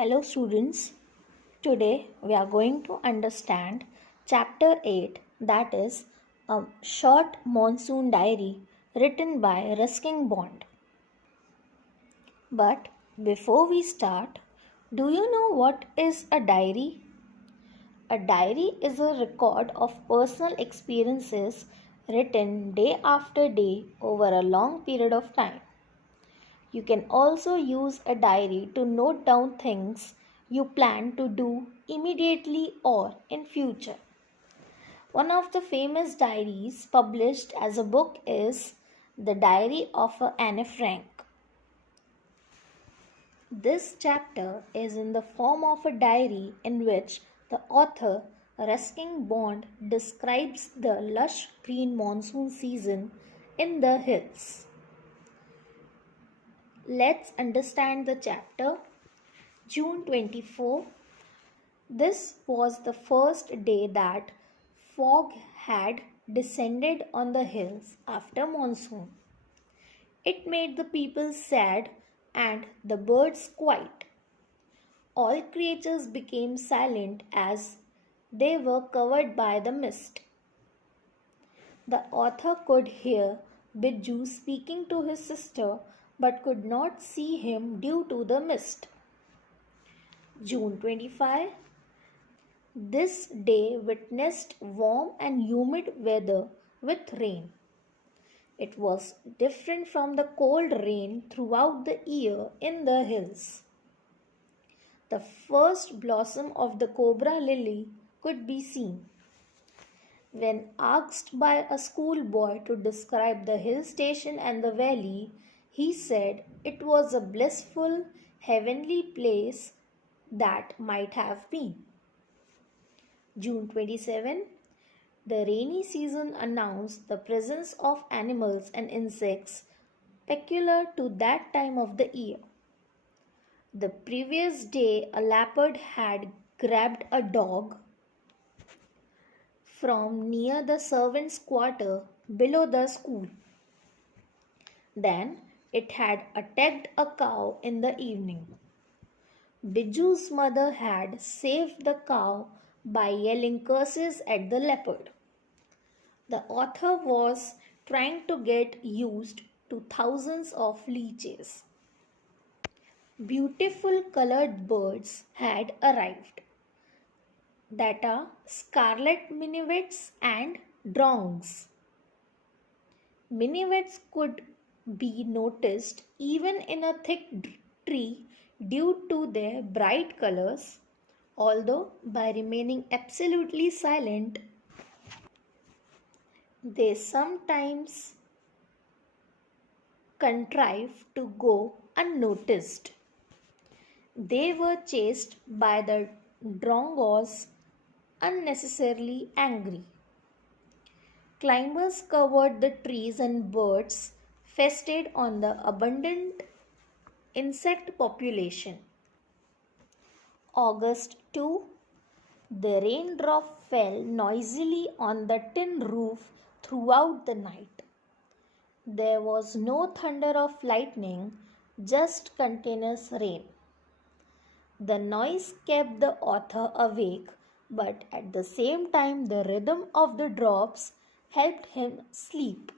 Hello students, today we are going to understand chapter 8, that is a short monsoon diary written by Ruskin Bond. But before we start, do you know what is a diary? A diary is a record of personal experiences written day after day over a long period of time. You can also use a diary to note down things you plan to do immediately or in future. One of the famous diaries published as a book is The Diary of Anne Frank. This chapter is in the form of a diary in which the author Ruskin Bond describes the lush green monsoon season in the hills. Let's understand the chapter. June 24. This was the first day that fog had descended on the hills after monsoon. It made the people sad and the birds quiet. All creatures became silent as they were covered by the mist. The author could hear Biju speaking to his sister but could not see him due to the mist. June 25. This day witnessed warm and humid weather with rain. It was different from the cold rain throughout the year in the hills. The first blossom of the cobra lily could be seen. When asked by a schoolboy to describe the hill station and the valley, he said it was a blissful, heavenly place that might have been. June 27. The rainy season announced the presence of animals and insects peculiar to that time of the year. The previous day, a leopard had grabbed a dog from near the servants' quarter below the school. Then it had attacked a cow in the evening. Biju's mother had saved the cow by yelling curses at the leopard. The author was trying to get used to thousands of leeches. Beautiful colored birds had arrived, that are scarlet minivets and drongs. Minivets could be noticed even in a thick tree due to their bright colors, although by remaining absolutely silent, they sometimes contrive to go unnoticed. They were chased by the drongos, unnecessarily angry. Climbers covered the trees and birds feasted on the abundant insect population. August 2. The raindrop fell noisily on the tin roof throughout the night. There was no thunder of lightning, just continuous rain. The noise kept the author awake, but at the same time the rhythm of the drops helped him sleep.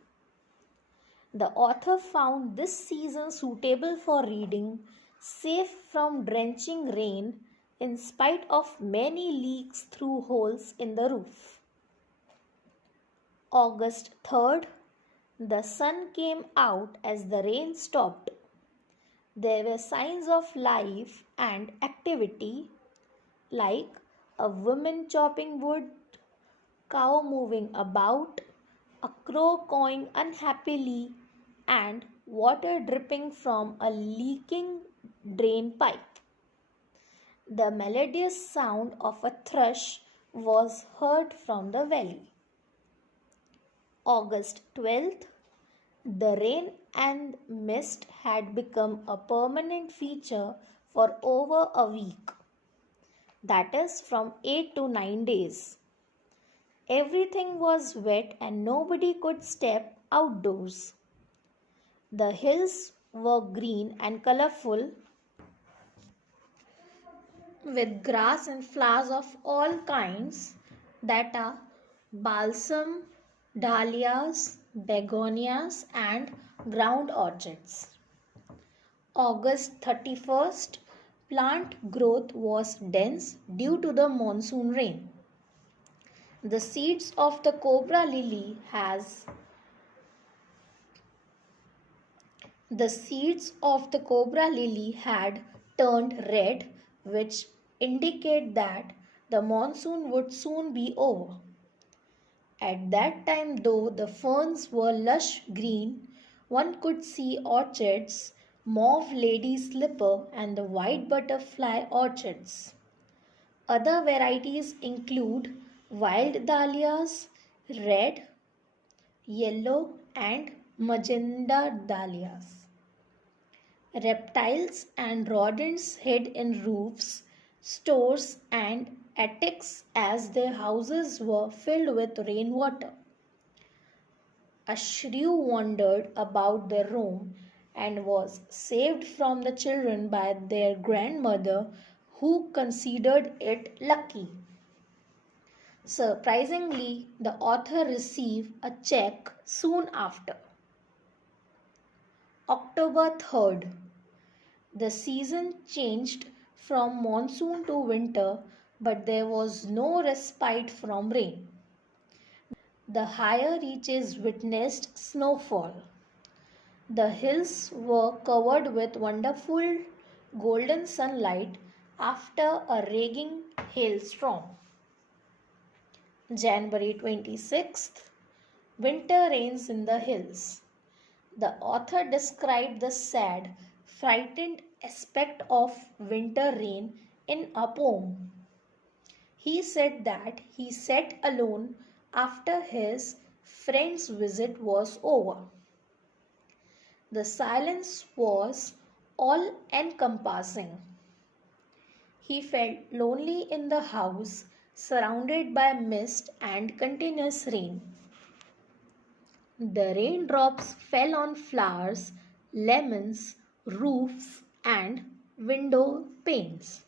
The author found this season suitable for reading, safe from drenching rain in spite of many leaks through holes in the roof. August 3rd. The sun came out as the rain stopped. There were signs of life and activity, like a woman chopping wood, cow moving about, a crow cawing unhappily, and water dripping from a leaking drain pipe. The melodious sound of a thrush was heard from the valley. August 12th. The rain and mist had become a permanent feature for over a week, that is, from 8 to 9 days. Everything was wet and nobody could step outdoors. The hills were green and colorful. with grass and flowers of all kinds, that are balsam, dahlias, begonias, and ground orchids. August 31st, plant growth was dense due to the monsoon rain. The seeds of the cobra lily had turned red, which indicate that the monsoon would soon be over. At that time, though the ferns were lush green, one could see orchids, mauve lady slipper and the white butterfly orchids. Other varieties include wild dahlias, red, yellow and magenta dahlias. Reptiles and rodents hid in roofs, stores and attics as their houses were filled with rainwater. A shrew wandered about their room and was saved from the children by their grandmother, who considered it lucky. Surprisingly, the author received a check soon after. October 3rd. The season changed from monsoon to winter, but there was no respite from rain. The higher reaches witnessed snowfall. The hills were covered with wonderful golden sunlight after a raging hailstorm. January 26th. Winter rains in the hills. The author described the sad, frightened aspect of winter rain in a poem. He said that he sat alone after his friend's visit was over. The silence was all encompassing. He felt lonely in the house, surrounded by mist and continuous rain. The raindrops fell on flowers, lemons, roofs, and window panes.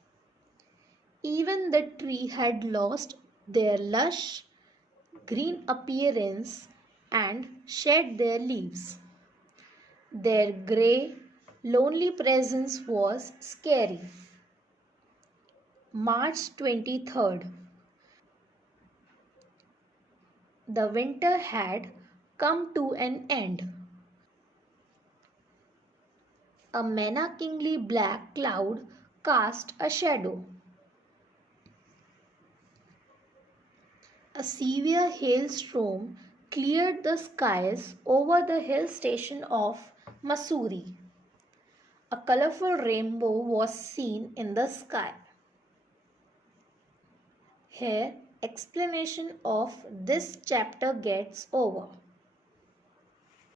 Even the tree had lost their lush green appearance and shed their leaves. Their grey, lonely presence was scary. March 23rd. The winter had come to an end. A menacingly black cloud cast a shadow. A severe hailstorm cleared the skies over the hill station of Mussoorie. A colorful rainbow was seen in the sky. Here, explanation of this chapter gets over.